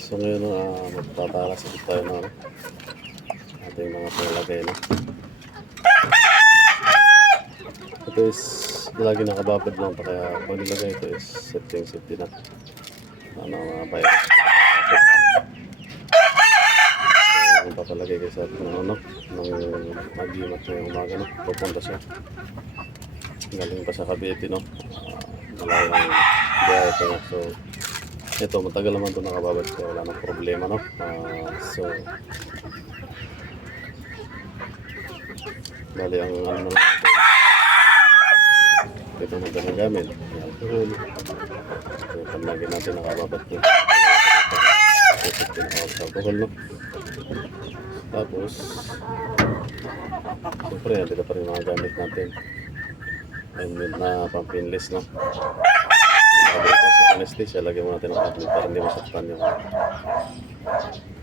So ngayon, uh, magtatalas ulit tayo ng ano, ating mga pangalagay, no? Ito is lagi nakababad lang pa kaya pag nilagay ito is setting safety na. Ano mga virus. So, papalagay kayo sa atin ng ano, ng mag-imat ngayong umaga, no? Pupunta siya. Galing pa sa Cavite, no? Uh, malayang biyahe no? So, ito, matagal naman ito nakababad kaya wala nang problema, no? Ah, so, bali ang ano na lang ito, ito na ito gamit. Alcohol. So, pag lagi natin nakababat yun. Ito tinatawag sa alcohol, no? Tapos, siyempre, dito pa rin mga gamit natin. And yun na pampinless, no? Sabi ko anesthesia, lagyan mo natin ang tablet para hindi masaktan yung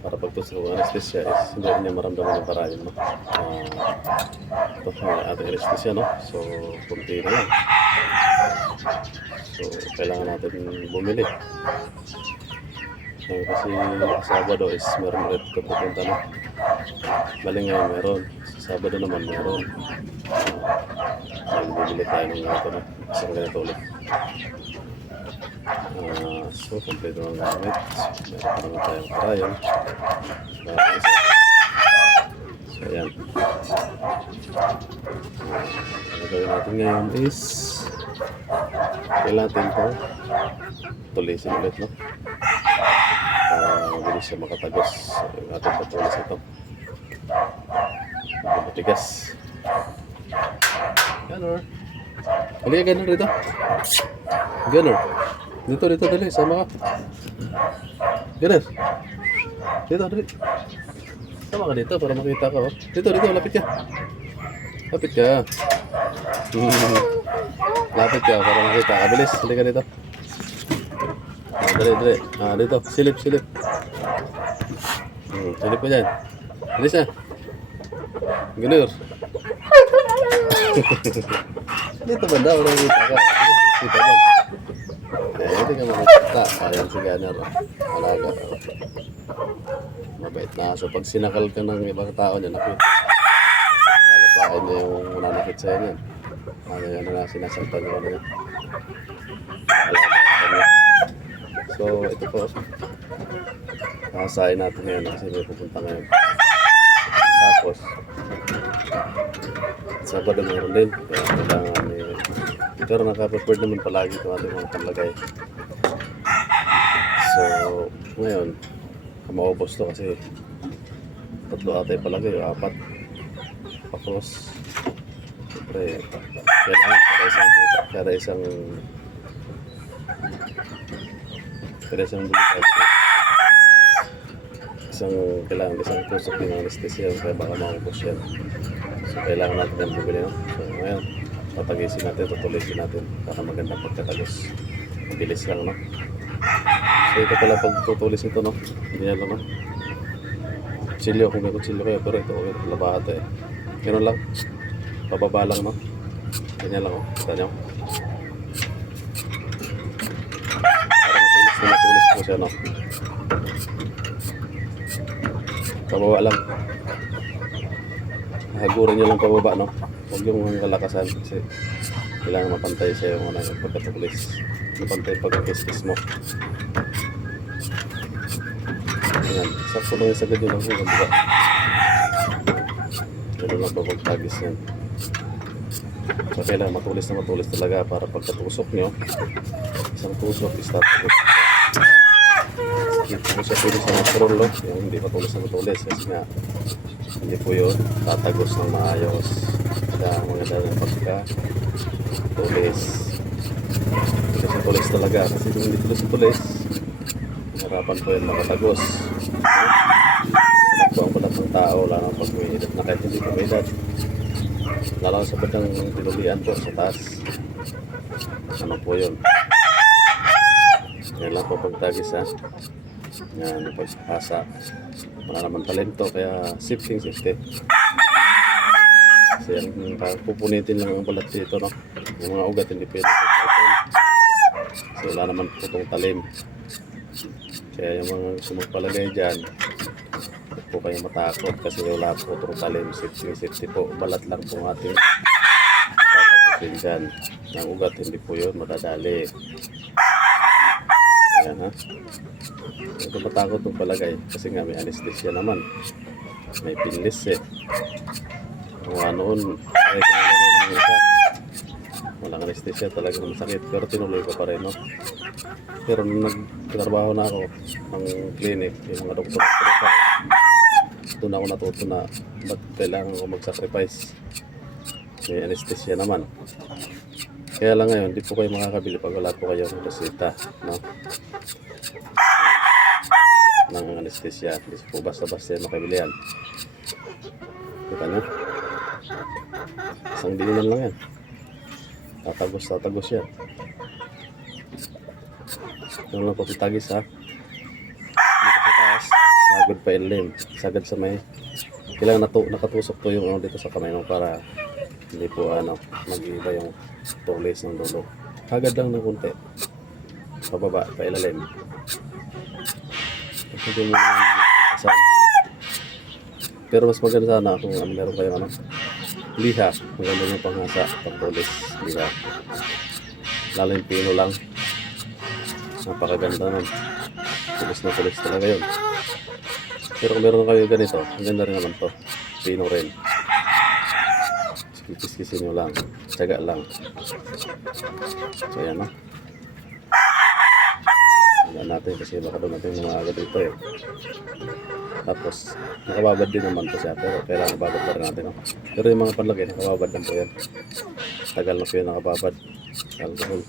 para pag tusok ng anesthesia is hindi niya maramdaman yung parayan, no? Ah, ito ating anesthesia, no? So, kunti na lang. So, kailangan natin bumili. So, kasi Sabado is meron ulit ito pupunta na. Bali ngayon meron. Sa Sabado naman meron. Uh, bibili tayo ng ganito na. Isang ganito ulit. Ah, so, kompleto ng gamit. Meron pa naman tayong trial. Meron pa isa. So, ayan. Ang gagawin natin ngayon is kailangan natin ito tulisin ulit, no? Para mabilis siya makatagos. So, yung ating patulis ito. Matigas. Ganor. Halika, ganun rito. Ganor. Dito, dito, dali. Sama ka. Ganun. Dito, dali. Sama ka dito para makita ka. Dito, dito. Lapit ka. Lapit ka. Hmm. Lapit ka para makita. Kabilis. Halika dito. Dali, dali. Ah, dito. Silip, silip. Hmm, silip ko dyan. Bilis na. Ganun. Dito ba daw? Nakikita ka. Kita dyan. Eh, hindi ka makikita. Ayan si Gunner. Alaga. oh. Mabait na aso. Pag sinakal ka ng ibang tao niya, nakita. Lalapain niya yung nanakit sa'yo niyan. Ano yan na sinasaktan niya. Ano yan. Sa. So, ito po. Kasain natin ngayon kasi may pupunta ngayon. Tapos, Sabado meron din. Kaya kailangan pero naka-prepared naman palagi itong ating mga panlagay. So, ngayon, maubos to kasi tatlo ata yung palagay, apat. Pakros. Siyempre, kailangan kada isang buta, kada isang kada isang buta. Isang, kailangan isang tusok yung anesthesia kaya baka maubos yan. So, kailangan natin yung bibili? So, ngayon, tatagisin natin, tutulisin natin para magandang pagkatagos. Mabilis lang, no? So, ito pala pag tutulis ito, no? Ganyan lang, no? Kutsilyo, kung may kutsilyo kayo, pero ito, okay, labahat eh. Ganun lang. Pababa lang, no? Ganyan lang, oh. Kita nyo? Para matulis na matulis po siya, no? Pababa lang hagurin niyo lang pababa, no? Huwag yung kalakasan kasi kailangan mapantay siya yung ano, yung pagkatulis. Mapantay pagkakis-kis mo. Ayan. Sakto lang yung sagad yun lang yung diba? Ganun lang pagpagtagis yan. So, kailangan matulis na matulis talaga para pagkatusok nyo, isang tusok, agad. Hindi po siya pwede sa natural, no? Yung hindi matulis na matulis kasi nga hindi po yun tatagos ng maayos kaya maganda ng pagka. Tulis tulis na tulis talaga. Kasi kung hindi tulis na tulis harapan po yun makatagos nakuha ko lahat ng tao wala nang pag may edad na kahit hindi pa may edad lalo sa badang tinulian po sa taas. Ano po yun? Yan lang po pagtagis ha yan, pag-asa. Wala naman talento, kaya sifting, sifting. Kasi yan, pupunitin lang ang balat dito, no? Yung mga ugat hindi pwede. Kasi wala naman po itong talim. Kaya yung mga gusto magpalagay dyan, huwag po kayong matakot kasi wala po itong talim. Safety po. Balat lang po ang ating tatagusin dyan. Yung ugat, hindi po yun madadali. Ayan ha. Huwag matakot itong palagay kasi nga may anesthesia naman. May pinlis eh. Mga noon, kahit nalagay ng isa, walang anesthesia talagang masakit. Pero tinuloy ko pa rin no? Pero nung nagtrabaho na ako ng clinic yung mga doktor ko doon ako natuto na ba't kailangan ko mag-sacrifice. May anesthesia naman. Kaya lang ngayon di po kayo makakabili pag wala po kayong resita no? Ng anesthesia. Hindi po basta-basta yan makabili yan. Kita nyo isang diliman lang yan Tatagos, tatagos yan. Yung lang po titagis ha. Dito sa taas, pagod pa ilim. Sagad sa may, kailangan natu nakatusok to yung ano dito sa kamay mo para hindi po ano, mag-iba yung tulis ng dulo. Hagad lang ng kunti. Pababa, pa ilalim. Tapos hindi mo naman ikasan. Pero mas maganda sana kung ano, meron kayong ano, liha. Maganda yung panghasa, pagtulis, liha. Lalo yung pino lang. Napakaganda nun. Tulis na tulis talaga yun. Pero kung meron kayo ganito, ang rin naman to. Pino rin. Kikis-kisin nyo lang. Tsaga lang. So yan no. Wala natin kasi baka natin mga agad ito eh. Tapos, nakababad din naman to siya. Pero kailangan babad pa rin natin. No? Pero yung mga panlagay, nakababad lang po yan. Tagal na po yan nakababad. Alcohol.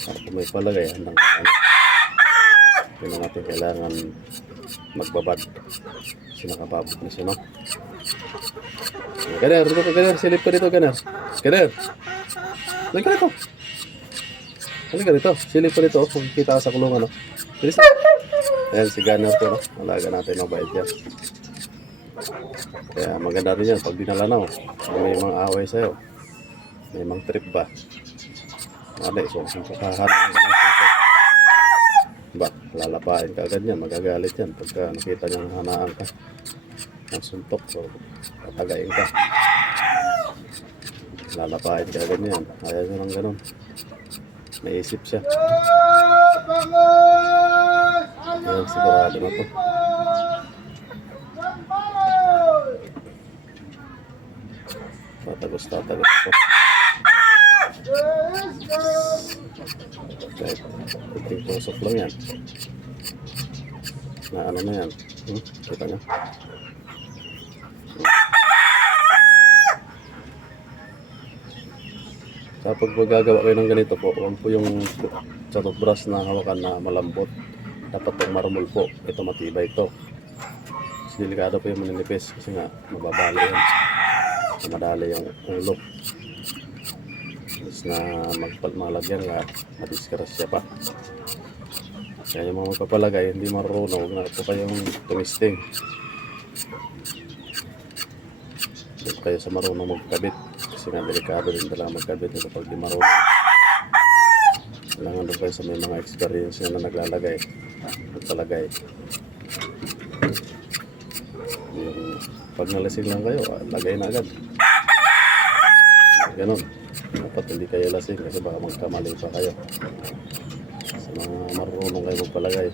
Para kung may palagay, handang ano. Yun ang natin kailangan magbabad. Kasi nakababad na siya, no? Ganer, dito Ganer. Silip ka dito, Ganer. Ganer! Lagi ka dito. Lagi ka dito. Silip ka dito. Makikita ka sa kulungan, no? Bilis na. Ayan, si Gunner to, no? Alaga natin, mabait yan. Kaya maganda rin yan pag dinalanaw. Pag may mga away sa'yo. May mga trip ba? Mali, so kung kakaharap ka ng. Ba, lalapain ka agad yan. Magagalit yan pagka nakita niya hanaan ka ng suntok. So, tatagain ka. Lalapain ka agad yan. Ayaw nyo ng ganun. May isip siya. Ayan, sigurado na to. Tatagos, tatagos po. Kahit kunting tusok lang yan. Na ano na yan. Hmm? Kita nyo? Kapag magagawa kayo ng ganito po, huwag po yung sa toothbrush na hawakan na malambot. Dapat pag marmol po, ito matibay ito. Mas delikado po yung maninipis kasi nga mababali yan. Madali yung ulo. Tapos na magpal malagyan nga, madiskrasya pa. Kaya yung mga magpapalagay, hindi marunong, huwag na po kayong tumisting. Huwag kayo sa marunong magkabit. Kasi nga delikado din talaga magkabit nito pag di marunong. Kailangan doon kayo sa may mga experience na naglalagay. Magpalagay. Yung pag nalasing lang kayo, ah, lagay na agad. Ganon. Dapat hindi kayo lasing kasi baka magkamali pa kayo. Sa mga marunong kayo magpalagay.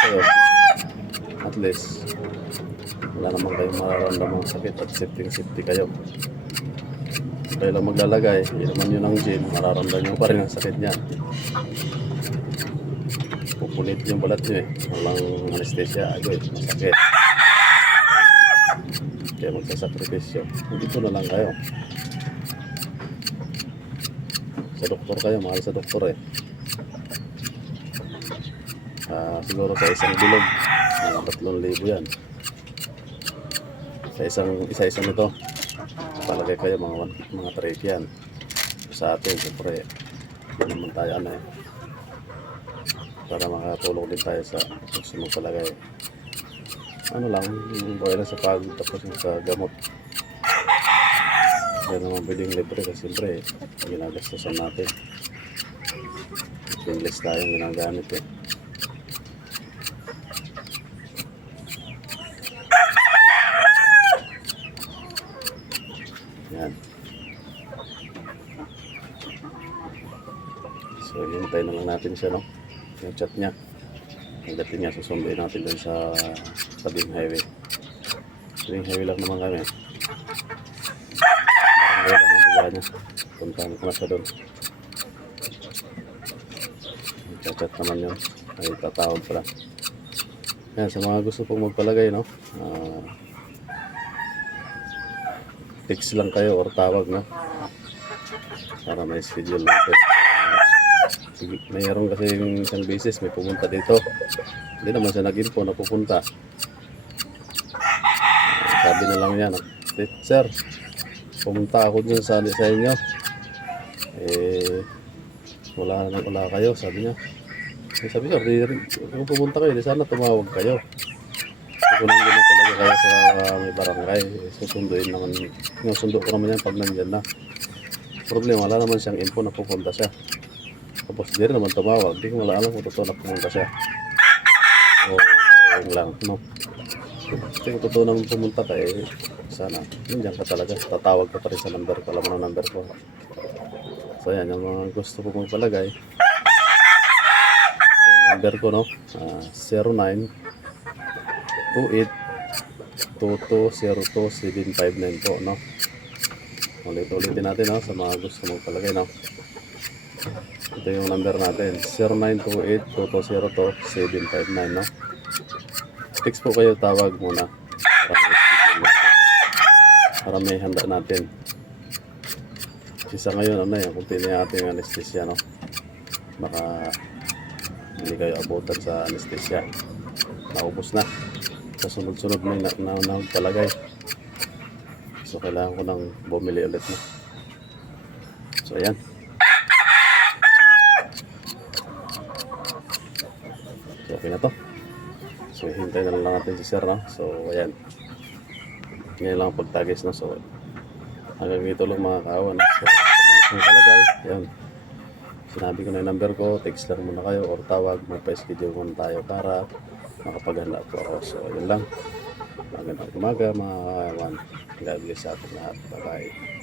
Kayo, at least, wala naman kayong mararamdamang sakit at safety safety kayo. Kayo lang maglalagay, hindi naman yun ang gin, mararamdaman nyo pa rin ang sakit niyan. Pupunit yung balat nyo eh. Walang anesthesia, agad, masakit. Kaya magsasakripisyo. Dito na lang kayo. Sa doktor kayo, mahal sa doktor eh. Ah, siguro sa isang bilog, mga tatlong libo yan. Sa isang isa-isang nito, palagay kayo mga mga trade yan. Sa atin, siyempre, hindi naman tayo ano eh. Para makatulong din tayo sa susunod palagay. Ano lang, yung buhay lang sa pagod tapos sa gamot. Kaya naman pwedeng libre kasi siyempre ginagastosan natin. English tayong ginagamit eh. Yan. So, hintay na lang natin siya, no? Yung chat niya. Hanggatin niya, susunduin natin dun sa tabing highway. Tabing highway lang naman kami. Barangay lang ang tuwa niya. Puntahan ko na siya dun. Chat naman yun. Ay, tatawag pala. Yan, sa mga gusto pong magpalagay, no? Ah, text lang kayo or tawag, no? Para may schedule natin. Mayroon kasi yung isang beses may pumunta dito. Hindi naman siya nag-info na Sabi na lang yan, Sir, pumunta ako dun sa, sa inyo. Eh, wala na wala kayo, sabi niya. Eh, sabi ko, rin- kung pumunta kayo, sana tumawag kayo. Kung nandun na talaga kayo sa uh, may barangay, eh, susunduin naman. Sinusundo ko naman yan pag nandyan na. Problema, wala naman siyang info na pupunta siya. Tapos di rin naman tumawag, di ko wala alam kung totoo na pumunta siya. O, sayang lang, no? Kasi kung totoo naman pumunta ka, eh, sana, nandiyan ka talaga. Tatawag ka pa rin sa number ko, alam mo na number ko. So, yan, yung mga gusto ko magpalagay. Yung number ko, no? Ah, 09 28 2202 po, no? Ulit-ulitin natin, no? Sa mga gusto magpalagay, no? Ito yung number natin. 0928-220-759, no? Text po kayo, tawag muna. Para may handa natin. Kasi sa ngayon, ano yan, kung pinaya ating anesthesia, no? Baka hindi kayo abutan sa anesthesia. Naubos na. Sa sunod-sunod may na, na, na, palagay. So, kailangan ko nang bumili ulit, no? So, ayan. So, okay na to. So, hintay na lang natin si Sir, no? So, ayan. Ngayon lang ang pagtagis, no? So, hanggang dito lang mga kawan. So, gusto talagay, ayan. Sinabi ko na yung number ko, text lang muna kayo or tawag, magpa-schedule muna tayo para makapaghanda po ako. So, yun lang. Magandang umaga, mga kawan. God bless sa ating lahat. Bye-bye.